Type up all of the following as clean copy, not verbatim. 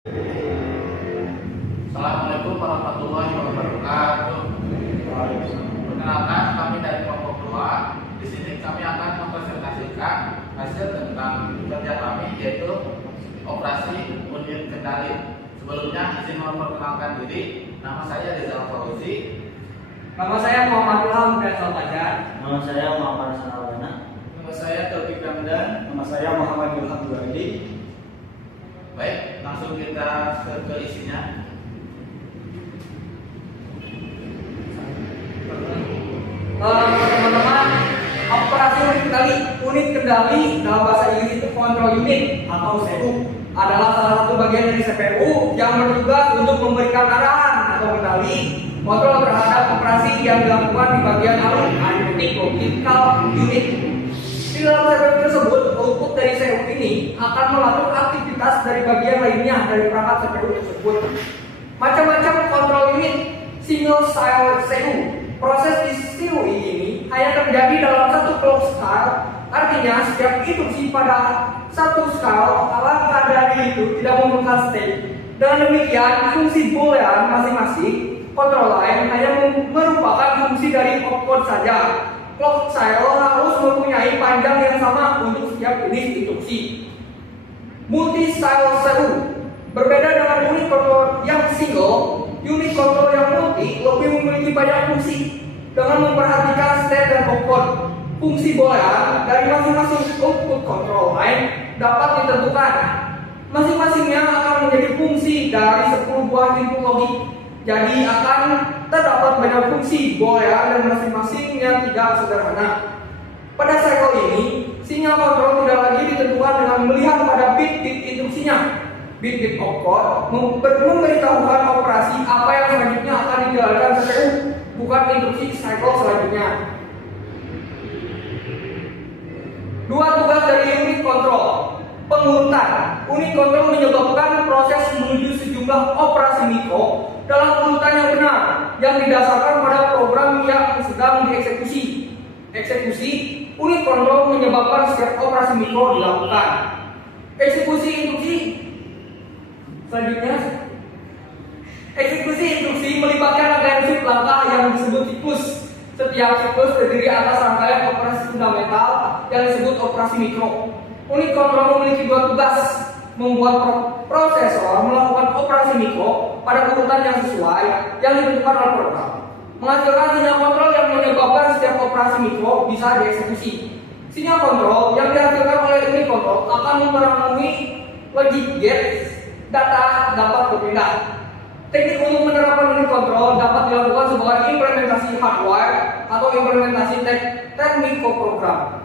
Assalamualaikum warahmatullahi wabarakatuh. Perkenalkan, kami dari kelompok 2. Di sini kami akan mempresentasikan hasil tentang kerja kami, yaitu operasi unit kendali. Sebelumnya izin memperkenalkan diri. Nama saya Rizal Fauzi. Nama saya Muhammad Ilham Faisal Fajar. Nama saya Muhammad Sanawena. Nama saya Taufik Ramdan. Nama saya Muhammad Ilham Duaidi. Baik, langsung kita ke isinya. Teman-teman, operasi unit kendali dalam bahasa Inggris itu control unit atau CPU adalah salah satu bagian dari CPU yang bertugas untuk memberikan arahan atau kendali kontrol terhadap operasi yang dilakukan di bagian alur aritmetik logical unit. Di dalam CPU tersebut, output dari CPU ini akan mengatur aktivitas dari bagian lainnya dari perangkat CPU tersebut. Macam-macam control unit single cell CPU. Proses di CPU ini hanya terjadi dalam satu clock scale, artinya setiap instruksi pada satu scale langkah dari itu tidak memerlukan state. Dengan demikian, fungsi boolean masing-masing control line hanya merupakan fungsi dari opcode saja. Clock cell harus mempunyai panjang yang sama untuk setiap jenis instruksi. Multi-cell CPU berbeda dengan unit control yang single. Unit control yang multi lebih memiliki banyak fungsi dengan memperhatikan state dan opcode. Fungsi boolean dari masing-masing output control line dapat ditentukan. Masing-masingnya akan menjadi fungsi dari 10 buah input logik. Jadi akan terdapat banyak fungsi boolean dan masing-masingnya tidak sederhana. Pada cycle ini, sinyal kontrol tidak lagi ditentukan dengan melihat pada bit-bit instruksinya. Bit-bit opcode memberitahukan operasi apa yang selanjutnya akan dijalankan CPU, bukan instruksi cycle selanjutnya. Dua tugas dari unit control. Pengurutan. Unit control menyebabkan proses menuju sejumlah operasi mikro dalam urutan yang benar, yang didasarkan pada program yang sedang dieksekusi. Eksekusi. Unit control menyebabkan setiap operasi mikro dilakukan. Eksekusi instruksi. Selanjutnya, eksekusi instruksi melibatkan rangkaian sub langkah yang disebut siklus. Setiap siklus terdiri atas rangkaian operasi fundamental yang disebut operasi mikro. Unit kontrol memiliki dua tugas: membuat prosesor melakukan operasi mikro pada urutan yang sesuai yang ditentukan oleh program, menghasilkan sinyal kontrol yang menyebabkan setiap operasi mikro bisa dieksekusi. Sinyal kontrol yang dihasilkan oleh unit kontrol akan mempengaruhi logic gate. Data dapat berpindah. Teknik untuk menerapkan unit kontrol dapat dilakukan sebagai implementasi hardware atau implementasi teknik program.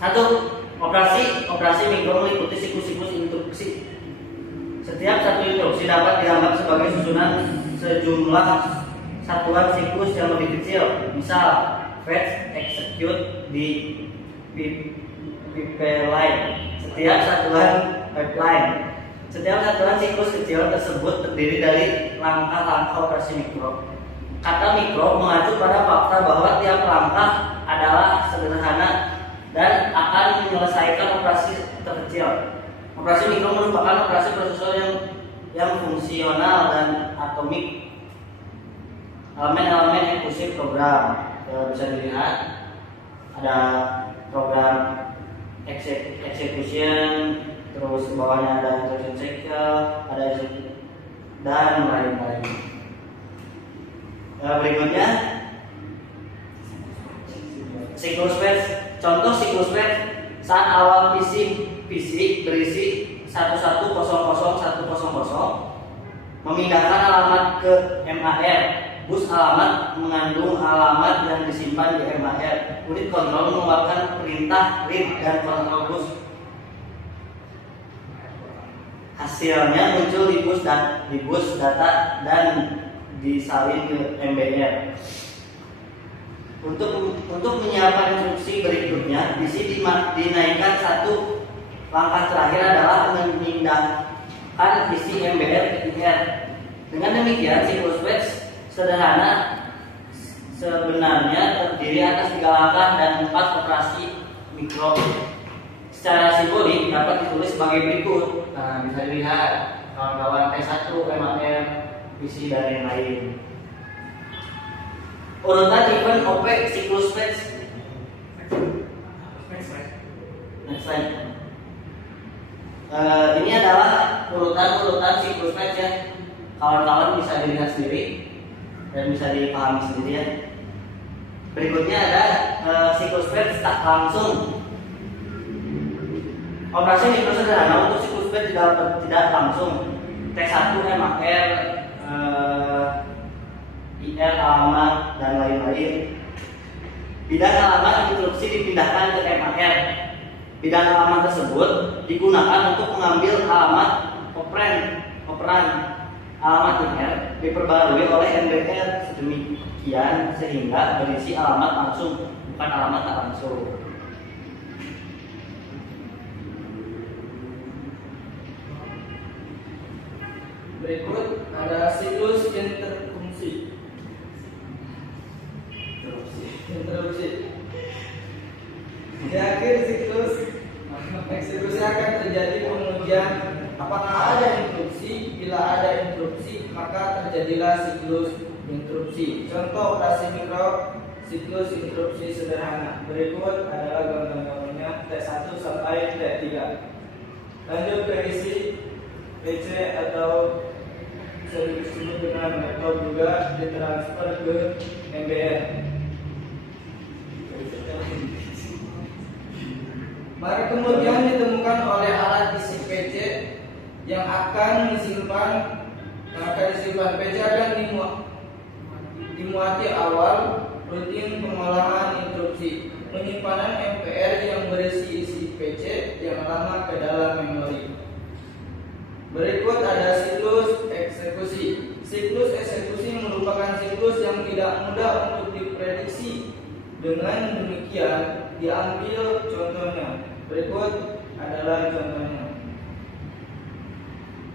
Satu, operasi mikro meliputi siklus-siklus instruksi. Setiap satu instruksi dapat dianggap sebagai susunan sejumlah satuan siklus yang lebih kecil. Misal, fetch, execute di pipeline. Setiap satuan siklus kecil tersebut terdiri dari langkah-langkah operasi mikro. Kata mikro mengacu pada fakta bahwa tiap langkah adalah sederhana dan akan menyelesaikan operasi terkecil. Operasi mikro merupakan operasi prosesor yang fungsional dan atomik. Elemen-elemen eksklusif program bisa dilihat, ada program execution, terus di bawahnya ada instruction cycle, ada dan lain-lain. Berikutnya siklus fetch. Contoh siklus fetch saat awal PC berisi 1100 memindahkan alamat ke MAR. Bus alamat mengandung alamat yang disimpan di MAR. Unit kontrol mengeluarkan perintah read dan kontrol bus. Hasilnya muncul di bus data dan disalin ke MBR. Untuk menyiapkan instruksi berikutnya, DC dinaikkan satu langkah terakhir adalah memindahkan isi MBR ke IR. Dengan demikian, siklus fetch sederhana sebenarnya terdiri atas 3 langkah dan 4 operasi mikro. Secara simbolik dapat ditulis sebagai berikut. Nah, bisa dilihat kawan-kawan T1, MAR, visi dan yang lain. Urutan event OP siklus batch. Next slide. Ini adalah urutan siklus batch ya. Kawan-kawan bisa dilihat sendiri dan bisa dipahami sendiri ya. Berikutnya ada siklus batch tak langsung. Operasi mikro sederhana untuk siklus batch tidak langsung. T1 MAR, IR alamat dan lain-lain. Bidang alamat instruksi dipindahkan ke MAR. Bidang alamat tersebut digunakan untuk mengambil alamat operan. Alamat IR diperbarui oleh NBR sedemikian sehingga berisi alamat langsung, bukan alamat tak langsung. Berikut ada siklus interupsi. Di akhir siklus eksekusi akan terjadi pengujian apakah ada interupsi. Bila ada interupsi, maka terjadilah siklus interupsi. Contoh operasi mikro siklus interupsi sederhana. Berikut adalah gambar-gambarnya T1 sampai T3. Lanjut ke isi PC atau sering disebut dengan laptop juga ditransfer ke MBR. Maka kemudian ditemukan oleh alat isi PC yang akan disimpan. PC akan dimuati awal rutin pengolahan interupsi, penyimpanan MPR yang berisi isi PC yang lama ke dalam memori. Berikut ada siklus eksekusi. Siklus eksekusi merupakan siklus yang tidak mudah untuk diprediksi. Dengan demikian, diambil contohnya. Berikut adalah contohnya.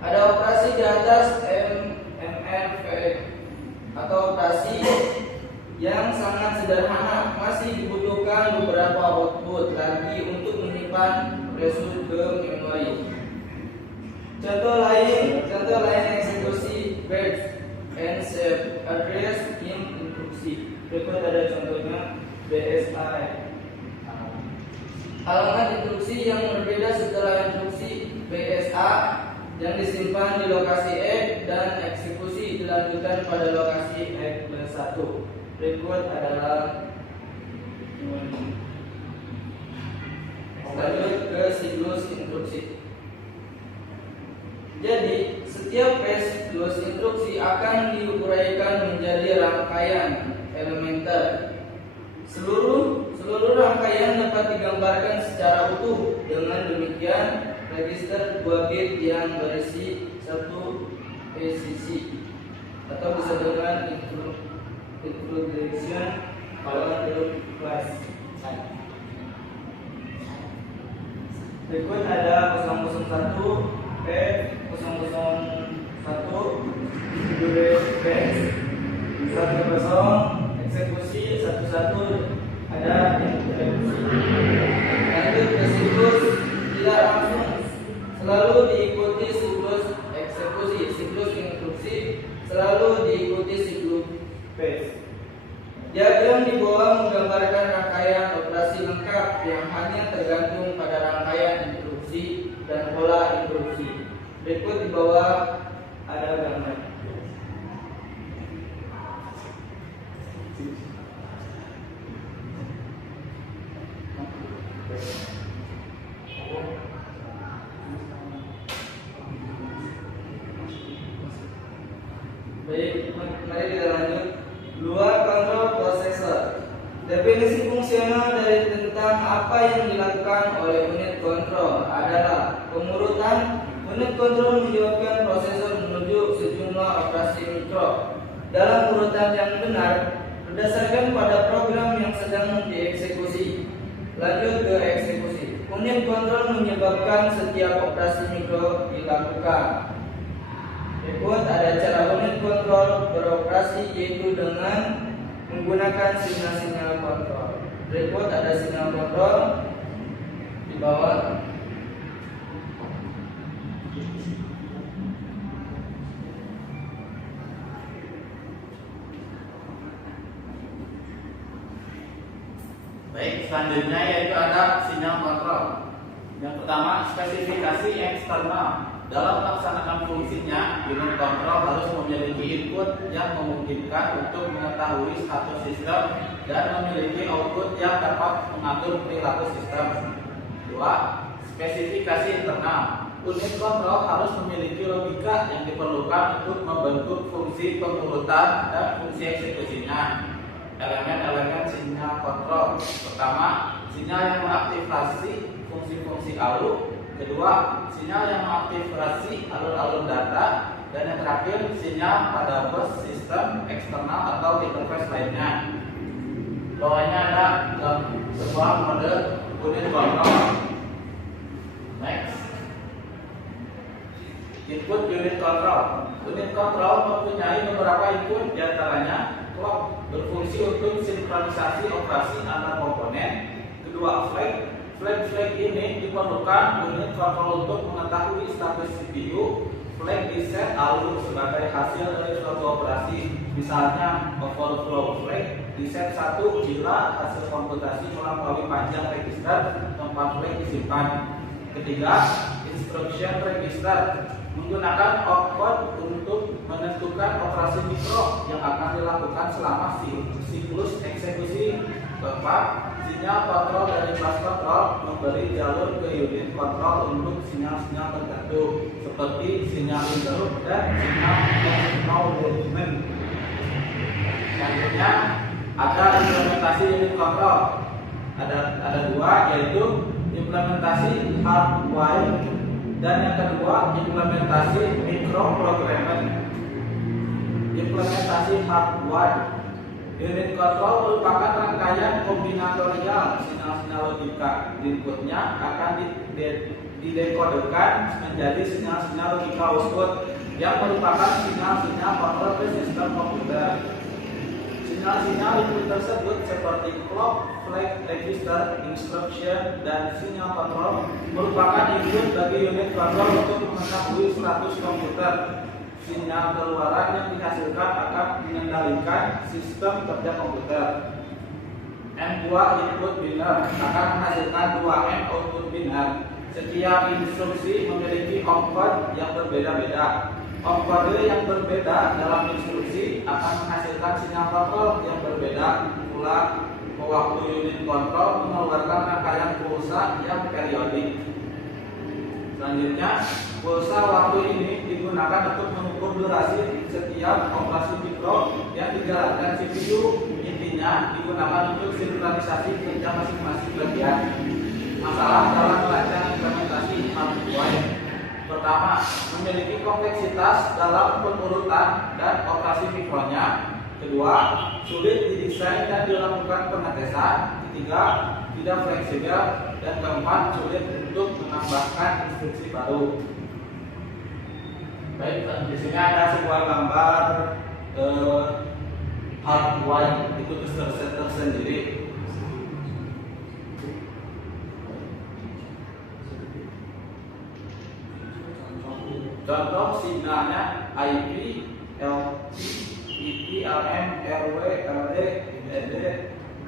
Ada operasi di atas MRV atau operasi yang sangat sederhana, masih dibutuhkan beberapa output lagi untuk menyimpan resource ke memori. Contoh lain eksekusi batch and save address in instruksi. Berikut ada contohnya BSI. Halaman instruksi yang berbeda setelah instruksi BSA yang disimpan di lokasi X dan eksekusi dilanjutkan pada lokasi X+1. Berikut adalah lanjut ke siklus instruksi. Jadi, setiap siklus instruksi akan diuraikan menjadi rangkaian elementer. Seluruh rangkaian dapat digambarkan secara utuh. Dengan demikian, register 2 bit yang berisi satu ECC atau disebut dengan introduction class. Berikut ada 001 001 base 10 eksekusi 11 ada eksekusi. Lanjut ke siklus tidak langsung selalu diikuti siklus eksekusi. Siklus instruksi selalu diikuti siklus base. Diagram di bawah menggambarkan rangkaian operasi lengkap yang hanya tergantung pada rangkaian instruksi dan pola instruksi. Berikut di bawah ada gambar. Baik, mari kita lanjut. Luar kontrol prosesor. Definisi fungsional dari tentang apa yang dilakukan oleh unit kontrol adalah pengurutan. Unit kontrol menyebabkan prosesor menuju sejumlah operasi mikro dalam urutan yang benar berdasarkan pada program yang sedang dieksekusi. Lanjut ke eksekusi. Unit kontrol menyebabkan setiap operasi mikro dilakukan. Berikut ada cara unit kontrol beroperasi yaitu dengan menggunakan sinyal-sinyal kontrol. Berikut ada sinyal kontrol di bawah. Baik, selanjutnya yaitu ada sinyal kontrol. Yang pertama, spesifikasi eksternal. Dalam melaksanakan fungsinya, unit kontrol harus memiliki input yang memungkinkan untuk mengetahui status sistem dan memiliki output yang dapat mengatur perilaku sistem. 2. Spesifikasi internal. Unit kontrol harus memiliki logika yang diperlukan untuk membentuk fungsi pengurutan dan fungsi eksekusinya. Elemen-elemen sinyal kontrol. Pertama, sinyal yang mengaktifasi fungsi-fungsi alur. Kedua, sinyal yang mengaktifasi alur-alur data. Dan yang terakhir, sinyal pada bus sistem eksternal atau interface lainnya. Bawahnya ada sebuah model unit kontrol. Next. Input unit kontrol. Unit kontrol mempunyai beberapa input, diantaranya clock berfungsi untuk sinkronisasi operasi antar komponen. Kedua, flag. Flag ini diperlukan unit kontrol untuk mengetahui status CPU. Flag diset alur sebagai hasil dari suatu operasi. Misalnya overflow flag diset 1 bila hasil komputasi melampaui panjang register tempat flag disimpan. Ketiga, instruction register menggunakan opcode untuk menentukan operasi mikro yang akan dilakukan selama siklus eksekusi. Keempat, sinyal kontrol dari bus kontrol memberi jalur ke unit kontrol untuk sinyal-sinyal tertentu seperti sinyal interrupt dan sinyal acknowledgement. Selanjutnya ada implementasi unit kontrol. Ada dua, yaitu implementasi hardwire dan yang kedua implementasi microprogrammer. Implementasi hardwire. Unit kontrol merupakan rangkaian kombinatorial sinyal-sinyal logika. Inputnya akan didekodekan menjadi sinyal-sinyal logika output yang merupakan sinyal-sinyal kontrol ke sistem komputer. Sinyal-sinyal input tersebut seperti clock, flag, register, instruction, dan sinyal kontrol merupakan input bagi unit kontrol untuk mengetahui status komputer. Sinyal keluaran yang dihasilkan akan mengendalikan sistem kerja komputer. M2 input biner akan menghasilkan 2M output biner. Setiap instruksi memiliki opcode yang berbeda-beda. Opcode yang berbeda dalam instruksi akan menghasilkan sinyal kontrol yang berbeda. Pula, waktu unit kontrol mengeluarkan rangkaian pulsa yang periodik. Selanjutnya, pulsa waktu ini digunakan untuk mengukur durasi setiap operasi mikro yang dijalankan CPU. Intinya digunakan untuk sinkronisasi kerja masing-masing bagian. Masalah dalam merancang implementasi hardware. Pertama, memiliki kompleksitas dalam pengurutan dan operasi mikronya. Kedua, sulit didesain dan dilakukan pengetesan. Ketiga, tidak fleksibel. Dan keempat, sulit untuk menambahkan instruksi baru. Baik, di sini ada sebuah gambar hardwire itu tersendiri. Contoh sinyalnya IP, LT, IP, LM, RW, LD, ED,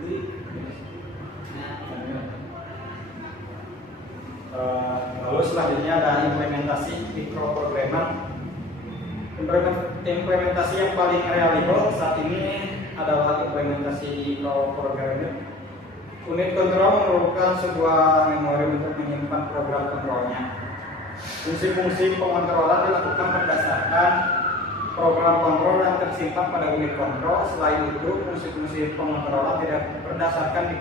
GLI. Lalu selanjutnya ada implementasi microprogrammer. Implementasi yang paling reliable saat ini adalah implementasi microprogrammer. Unit kontrol merupakan sebuah memori untuk menyimpan program kontrolnya. Fungsi-fungsi pengontrolan dilakukan berdasarkan program kontrol yang tersimpan pada unit kontrol. Selain itu, fungsi-fungsi pengontrolan tidak berdasarkan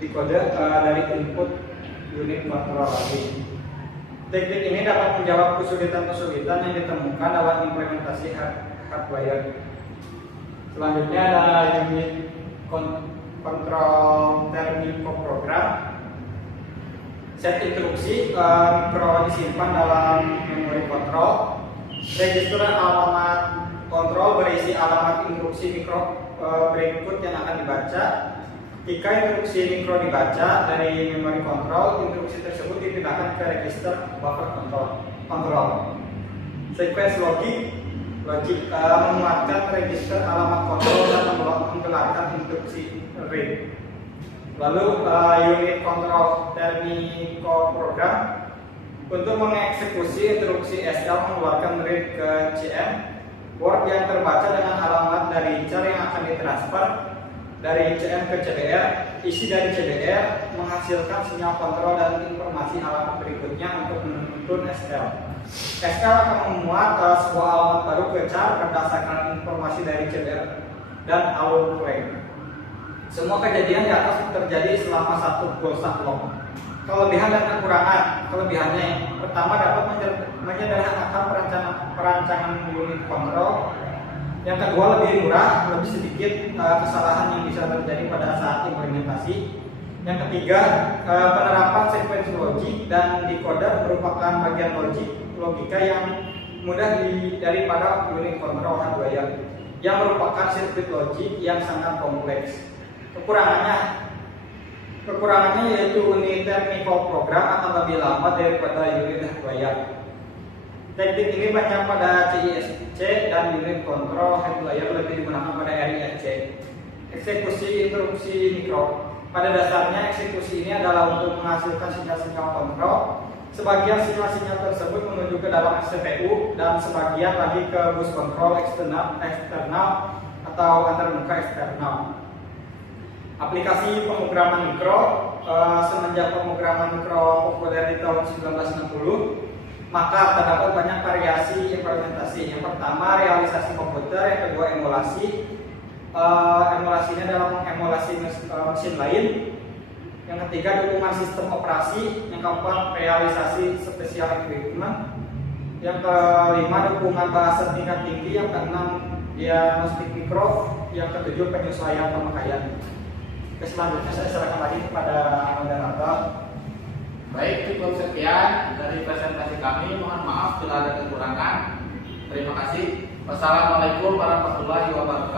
dikode dari input unit kontrol lagi. Teknik ini dapat menjawab kesulitan-kesulitan yang ditemukan dalam implementasi hardware. Selanjutnya ada unit kontrol termikoprogram. Set instruksi mikro disimpan dalam memori kontrol. Register alamat kontrol berisi alamat instruksi mikro berikut yang akan dibaca. Jika instruksi mikro dibaca dari memori kontrol, instruksi tersebut dipindahkan ke register buffer kontrol. Sequence logik menguatkan register alamat kontrol dan menggelarkan instruksi read. Lalu unit kontrol terminal program untuk mengeksekusi instruksi SL mengeluarkan read ke CM. Word yang terbaca dengan alamat dari char yang akan ditransfer dari CM ke CDR, isi dari CDR menghasilkan sinyal kontrol dan informasi alamat berikutnya untuk menuntun SL. SL akan memuat sebuah alamat baru ke char berdasarkan informasi dari CDR dan alur flag. Semua kejadian di atas terjadi selama satu full stack log. Kelebihan dan kekurangan. Kelebihannya, pertama dapat menyederhanakan perancangan unit kontrol. Yang kedua lebih murah, lebih sedikit kesalahan yang bisa terjadi pada saat implementasi. Yang ketiga, penerapan sequence logic dan decoder merupakan bagian logika yang mudah daripada unit kontrol hardware yang merupakan sirkuit logik yang sangat kompleks. Kekurangannya yaitu unit terminal program akan lebih lambat daripada unit hardware. Teknik ini banyak pada CISC dan unit kontrol hardware lebih digunakan pada RISC. Eksekusi instruksi mikro. Pada dasarnya eksekusi ini adalah untuk menghasilkan sinyal-sinyal kontrol. Sebagian sinyal-sinyal tersebut menuju ke dalam CPU dan sebagian lagi ke bus kontrol eksternal atau antarmuka eksternal. Aplikasi pemrograman mikro. Semenjak pemrograman mikro populer di tahun 1960, maka terdapat banyak variasi implementasi. Yang pertama realisasi komputer, yang kedua emulasi. Emulasinya dalam emulasi mesin lain. Yang ketiga dukungan sistem operasi. Yang keempat realisasi special equipment. Yang kelima dukungan bahasa tingkat tinggi. Yang keenam diagnostik mikro. Yang ketujuh penyesuaian pemakaian. Selanjutnya saya serahkan lagi kepada moderator. Baik, cukup sekian dari presentasi kami. Mohon maaf bila ada kekurangan. Terima kasih. Wassalamualaikum warahmatullahi wabarakatuh.